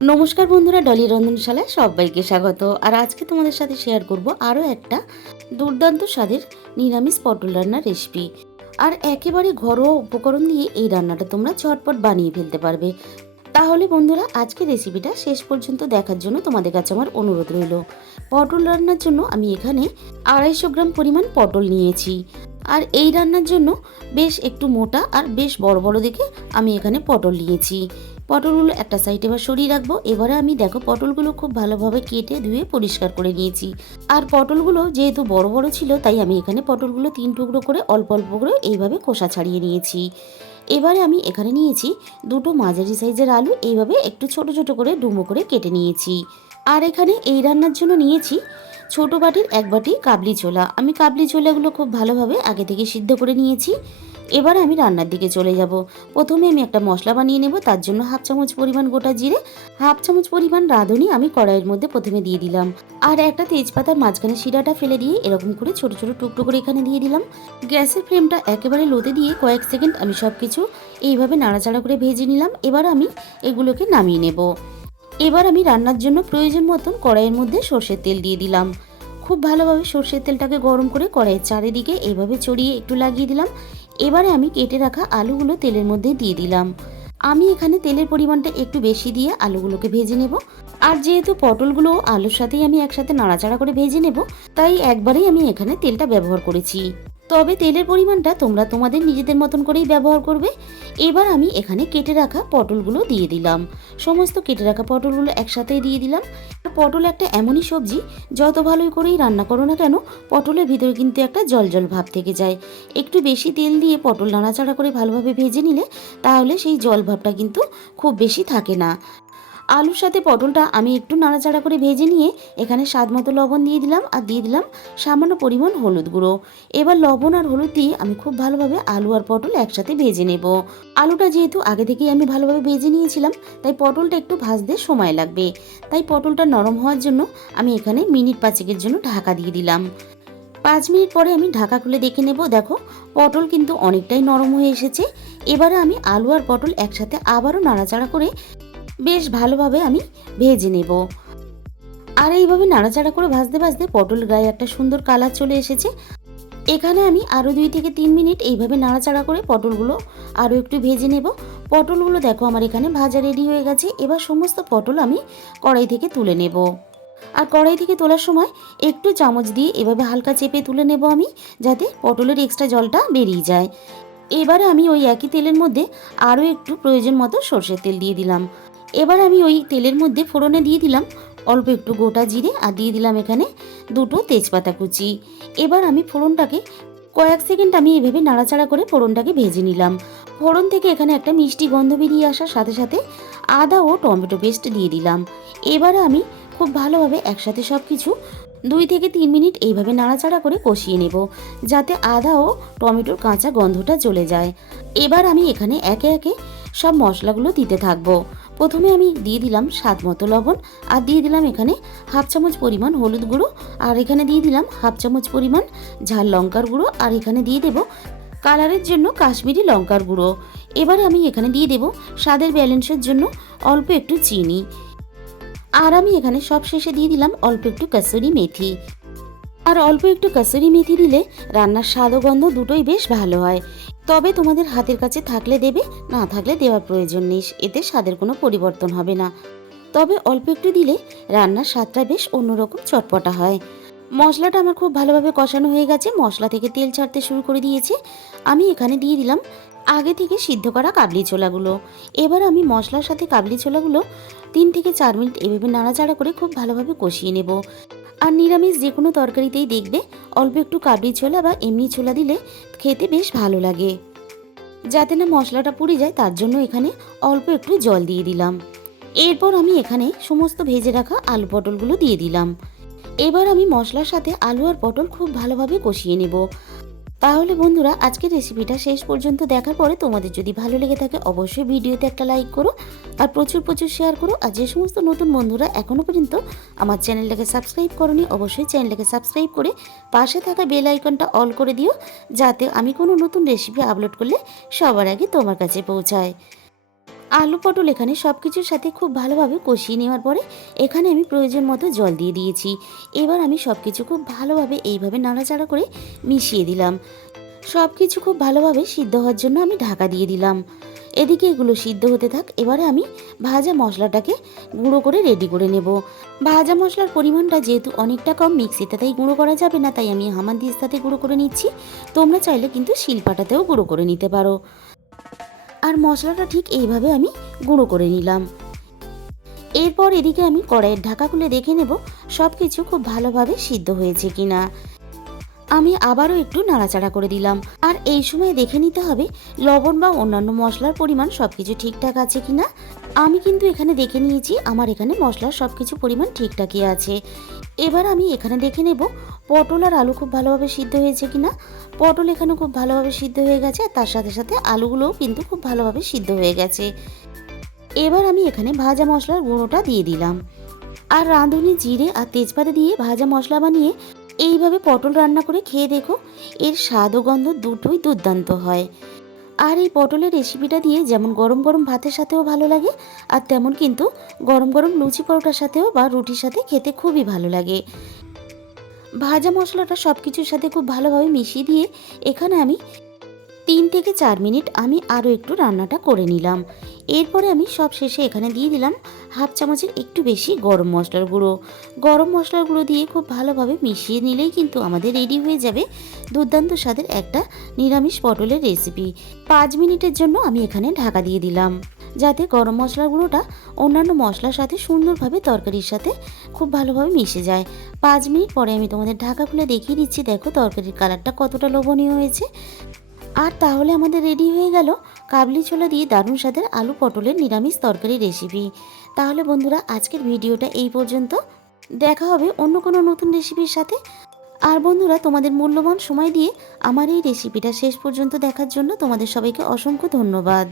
নমস্কার বন্ধুরা, ডলি রন্ধনশালায় সবাইকে স্বাগত। আর আজকে তোমাদের সাথে শেয়ার করব আরও একটা দুর্দান্ত স্বাদের নিরামিষ পটল রান্নার রেসিপি আর একেবারে ঘরোয়া উপকরণ দিয়ে এই রান্নাটা তোমরা ঝটপট বানিয়ে ফেলতে পারবে। তাহলে বন্ধুরা আজকে রেসিপিটা শেষ পর্যন্ত দেখার জন্য তোমাদের কাছে আমার অনুরোধ রইল। পটল রান্নার জন্য আমি এখানে আড়াইশো গ্রাম পরিমাণ পটল নিয়েছি। আর এই রান্নার জন্য বেশ একটু মোটা আর বেশ বড় বড় দেখে আমি এখানে পটল নিয়েছি। পটলগুলো একটা সাইডে এবার সরিয়ে রাখব। এবারে আমি দেখো পটলগুলো খুব ভালোভাবে কেটে ধুয়ে পরিষ্কার করে নিয়েছি। আর পটলগুলো যেহেতু বড় বড় ছিল, তাই আমি এখানে পটলগুলো তিন টুকরো করে অল্প অল্প করে এইভাবে খোসা ছাড়িয়ে নিয়েছি। এবারে আমি এখানে নিয়েছি দুটো মাঝারি সাইজের আলু। এইভাবে একটু ছোট ছোট করে ডুমো করে কেটে নিয়েছি। আর এখানে এই রান্নার জন্য নিয়েছি ছোট বাটির এক বাটি কাবলি ছোলা। আমি কাবলি ছোলাগুলো খুব ভালোভাবে আগে থেকে সিদ্ধ করে নিয়েছি। এবারে আমি রান্নার দিকে চলে যাব। প্রথমে আমি একটা মশলা বানিয়ে নেব, তার জন্য হাফ চামচ পরিমাণ গোটা জিরে, হাফ চামচ পরিমাণ রাঁধুনি আমি কড়াইয়ের মধ্যে প্রথমে দিয়ে দিলাম। আর একটা তেজপাতার মাঝখানে শিরাটা ফেলে দিয়ে এরকম করে ছোট ছোট টুকরো করে এখানে দিয়ে দিলাম। গ্যাসের ফ্লেমটা একেবারে লোতে দিয়ে কয়েক সেকেন্ড আমি সব কিছু এইভাবে নাড়াচাড়া করে ভেজে নিলাম। এবার আমি এগুলোকে নামিয়ে নেব। এবার আমি রান্নার জন্য প্রয়োজন মতন কড়াইয়ের মধ্যে সর্ষের তেল দিয়ে দিলাম। খুব ভালোভাবে সর্ষের তেলটাকে গরম করে কড়াইয়ের চারিদিকে এভাবে ছড়িয়ে একটু লাগিয়ে দিলাম। এবারে আমি কেটে রাখা আলুগুলো তেলের মধ্যে দিয়ে দিলাম। আমি এখানে তেলের পরিমাণটা একটু বেশি দিয়ে আলুগুলোকে ভেজে নেব। আর যেহেতু পটলগুলো আলুর সাথেই আমি একসাথে নাড়াচাড়া করে ভেজে নেব, তাই একবারেই আমি এখানে তেলটা ব্যবহার করেছি। তবে তেলের পরিমাণটা তোমরা তোমাদের নিজেদের মতন করেই ব্যবহার করবে। এবার আমি এখানে কেটে রাখা পটলগুলো দিয়ে দিলাম। সমস্ত কেটে রাখা পটলগুলো একসাথেই দিয়ে দিলাম। পটল একটা এমনই সবজি, যত ভালোই করেই রান্না করো না কেন, পটলের ভিতরে কিন্তু একটা জল জল ভাব থেকে যায়। একটু বেশি তেল দিয়ে পটল নাড়াচাড়া করে ভালোভাবে ভেজে নিলে, তাহলে সেই জল ভাবটা কিন্তু খুব বেশি থাকে না। আলুর সাথে পটলটা আমি একটু নাড়াচাড়া করে ভেজে নিয়ে এখানে স্বাদ মতো লবণ দিয়ে দিলাম আর দিয়ে দিলাম সামান্য পরিমাণ হলুদ গুঁড়ো। এবার লবণ আর হলুদ দিয়ে আমি খুব ভালোভাবে আলু আর পটল একসাথে ভেজে নেব। আলুটা যেহেতু আগে থেকেই আমি ভালোভাবে ভেজে নিয়েছিলাম, তাই পটলটা একটু ভাজতে সময় লাগবে। তাই পটলটা নরম হওয়ার জন্য আমি এখানে মিনিট পাঁচেকের জন্য ঢাকা দিয়ে দিলাম। পাঁচ মিনিট পরে আমি ঢাকা খুলে দেখে নেব, দেখো পটল কিন্তু অনেকটাই নরম হয়ে এসেছে। এবারে আমি আলু আর পটল একসাথে আবারও নাড়াচাড়া করে বেশ ভালোভাবে আমি ভেজে নেব। আর এইভাবে নাড়াচাড়া করে ভাজতে ভাজতে পটল গায়ে একটা সুন্দর কালার চলে এসেছে। এখানে আমি আরও দুই থেকে তিন মিনিট এইভাবে নাড়াচাড়া করে পটলগুলো আরও একটু ভেজে নেব। পটলগুলো দেখো আমার এখানে ভাজা রেডি হয়ে গেছে। এবার সমস্ত পটল আমি কড়াই থেকে তুলে নেব। আর কড়াই থেকে তোলার সময় একটু চামচ দিয়ে এভাবে হালকা চেপে তুলে নেব আমি, যাতে পটলের এক্সট্রা জলটা বেরিয়ে যায়। এবারে আমি ওই একই তেলের মধ্যে আরও একটু প্রয়োজন মতো সর্ষের তেল দিয়ে দিলাম। এবার আমি ওই তেলের মধ্যে ফোড়নে দিয়ে দিলাম অল্প একটু গোটা জিরে আর দিয়ে দিলাম এখানে দুটো তেজপাতা কুচি। এবার আমি ফোড়নটাকে কয়েক সেকেন্ড আমি এভাবে নাড়াচাড়া করে ফোড়নটাকে ভেজে নিলাম। ফোড়ন থেকে এখানে একটা মিষ্টি গন্ধ বেরিয়ে আসার সাথে সাথে আদা ও টমেটো পেস্ট দিয়ে দিলাম। এবারে আমি খুব ভালোভাবে একসাথে সব কিছু দুই থেকে তিন মিনিট এইভাবে নাড়াচাড়া করে কষিয়ে নেব যাতে আদা ও টমেটোর কাঁচা গন্ধটা চলে যায়। এবার আমি এখানে একে একে সব মশলাগুলো দিতে থাকব। প্রথমে আমি দিয়ে দিলাম স্বাদ মতো লবণ, আর দিয়ে দিলাম এখানে হাফ চামচ পরিমাণ হলুদ গুঁড়ো, আর এখানে দিয়ে দিলাম হাফ চামচ পরিমাণ ঝাল লঙ্কার গুঁড়ো, আর এখানে দিয়ে দেব কালারের জন্য কাশ্মীরি লঙ্কার গুঁড়ো। এবারে আমি এখানে দিয়ে দেব স্বাদের ব্যালেন্সের জন্য অল্প একটু চিনি। আর আমি এখানে সব শেষে দিয়ে দিলাম অল্প একটু কাসুরি মেথি। আর অল্প একটু কাসুরি মেথি দিলে রান্নার স্বাদ ও গন্ধ দুটোই বেশ ভালো হয়। তবে তোমাদের হাতের কাছে থাকলে দেবে, না থাকলে দেওয়ার প্রয়োজন নেই, এতে স্বাদের কোনো পরিবর্তন হবে না। তবে অল্প একটু দিলে রান্নার স্বাদটা বেশ অন্যরকম চটপটা হয়। মশলাটা আমার খুব ভালোভাবে কষানো হয়ে গেছে, মশলা থেকে তেল ছাড়তে শুরু করে দিয়েছে। আমি এখানে দিয়ে দিলাম আগে থেকে সিদ্ধ করা কাবলি ছোলাগুলো। এবার আমি মশলার সাথে কাবলি ছোলাগুলো তিন থেকে চার মিনিট এভাবে নাড়াচাড়া করে খুব ভালোভাবে কষিয়ে নেব। আর নিরামিষ যে কোনো তরকারিতেই দেখবে অল্প একটু কাবলি ছোলা বা এমনি ছোলা দিলে খেতে বেশ ভালো লাগে। যাতে না মশলাটা পুড়ে যায়, তার জন্য এখানে অল্প একটু জল দিয়ে দিলাম। এরপর আমি এখানে সমস্ত ভেজে রাখা আলু পটলগুলো দিয়ে দিলাম। এবার আমি মশলার সাথে আলু আর পটল খুব ভালোভাবে কষিয়ে নেব। তাহলে বন্ধুরা, আজকের রেসিপিটা শেষ পর্যন্ত দেখার পরে তোমাদের যদি ভালো লেগে থাকে, অবশ্যই ভিডিওতে একটা লাইক করো আর প্রচুর প্রচুর শেয়ার করো। আর যে সমস্ত নতুন বন্ধুরা এখনও পর্যন্ত আমার চ্যানেলটাকে সাবস্ক্রাইব করনি, অবশ্যই চ্যানেলটাকে সাবস্ক্রাইব করে পাশে থাকা বেল আইকনটা অল করে দিও, যাতে আমি কোনো নতুন রেসিপি আপলোড করলে সবার আগে তোমার কাছে পৌঁছায়। আলু পটল এখানে সব কিছুর সাথে খুব ভালোভাবে কষিয়ে নেওয়ার পরে এখানে আমি প্রয়োজন মতো জল দিয়ে দিয়েছি। এবার আমি সব কিছু খুব ভালোভাবে এইভাবে নাড়াচাড়া করে মিশিয়ে দিলাম। সব কিছু খুব ভালোভাবে সিদ্ধ হওয়ার জন্য আমি ঢাকা দিয়ে দিলাম। এদিকে এগুলো সিদ্ধ হতে থাক, এবারে আমি ভাজা মশলাটাকে গুঁড়ো করে রেডি করে নেব। ভাজা মশলার পরিমাণটা যেহেতু অনেকটা কম, মিক্সিতে তাই গুঁড়ো করা যাবে না, তাই আমি হামানদিস্তাতে গুঁড়ো করে নিচ্ছি। তোমরা চাইলে কিন্তু শিলপাটাতেও গুঁড়ো করে নিতে পারো। আর মশলাটা ঠিক এইভাবে আমি গুঁড়ো করে নিলাম। এরপর এদিকে আমি কড়াইয়ের ঢাকা খুলে দেখে নেব সব কিছু খুব ভালোভাবে সিদ্ধ হয়েছে কিনা। আমি আবারও একটু নাড়াচাড়া করে দিলাম। আর এই সময় দেখে নিতে হবে, লবণ বা অন্যান্য মশলার পরিমাণ সব কিছু ঠিকঠাক আছে কিনা। আমি কিন্তু এখানে দেখে নিয়েছি, আমার এখানে মশলার সব কিছু পরিমাণ ঠিকঠাকই আছে। এবার আমি এখানে দেখে নেব, পটল আর আলু খুব ভালোভাবে সিদ্ধ হয়েছে কিনা। পটল এখানে খুব ভালোভাবে সিদ্ধ হয়ে গেছে, আর তার সাথে সাথে আলুগুলোও কিন্তু খুব ভালোভাবে সিদ্ধ হয়ে গেছে। এবার আমি এখানে ভাজা মশলার গুঁড়োটা দিয়ে দিলাম। আর রাঁধুনি জিরে আর তেজপাতা দিয়ে ভাজা মশলা বানিয়ে এইভাবে পটল রান্না করে খেয়ে দেখো, এর স্বাদ ও গন্ধ দুটোই দুর্দান্ত হয়। আর এই পটলের রেসিপিটা দিয়ে যেমন গরম গরম ভাতের সাথেও ভালো লাগে, আর তেমন কিন্তু গরম গরম লুচি পরোটার সাথেও বা রুটির সাথে খেতে খুবই ভালো লাগে। ভাজা মশলাটা সব কিছুর সাথে খুব ভালোভাবে মিশিয়ে দিয়ে এখানে আমি তিন থেকে চার মিনিট আমি আরও একটু রান্নাটা করে নিলাম। এরপরে আমি সব শেষে এখানে দিয়ে দিলাম হাফ চামচের একটু বেশি গরম মশলার গুঁড়ো। গরম মশলার গুঁড়ো দিয়ে খুব ভালোভাবে মিশিয়ে নিলেই কিন্তু আমাদের রেডি হয়ে যাবে দুর্দান্ত স্বাদের একটা নিরামিষ পটলের রেসিপি। পাঁচ মিনিটের জন্য আমি এখানে ঢাকা দিয়ে দিলাম। যাতে গরম মশলার গুঁড়োটা অন্যান্য মশলার সাথে সুন্দরভাবে তরকারির সাথে খুব ভালোভাবে মিশে যায়। পাঁচ মিনিট পরে আমি তোমাদের ঢাকা খুলে দেখিয়ে দিচ্ছি। দেখো তরকারির কালারটা কতটা লোভনীয় হয়েছে। আর তাহলে আমাদের রেডি হয়ে গেল কাবলি ছোলা দিয়ে দারুণ স্বাদের আলু পটলের নিরামিষ তরকারি রেসিপি তাহলে বন্ধুরা, আজকের ভিডিওটা এই পর্যন্ত। দেখা হবে অন্য কোনো নতুন রেসিপির সাথে। আর বন্ধুরা, তোমাদের মূল্যবান সময় দিয়ে আমার এই রেসিপিটা শেষ পর্যন্ত দেখার জন্য তোমাদের সবাইকে অসংখ্য ধন্যবাদ।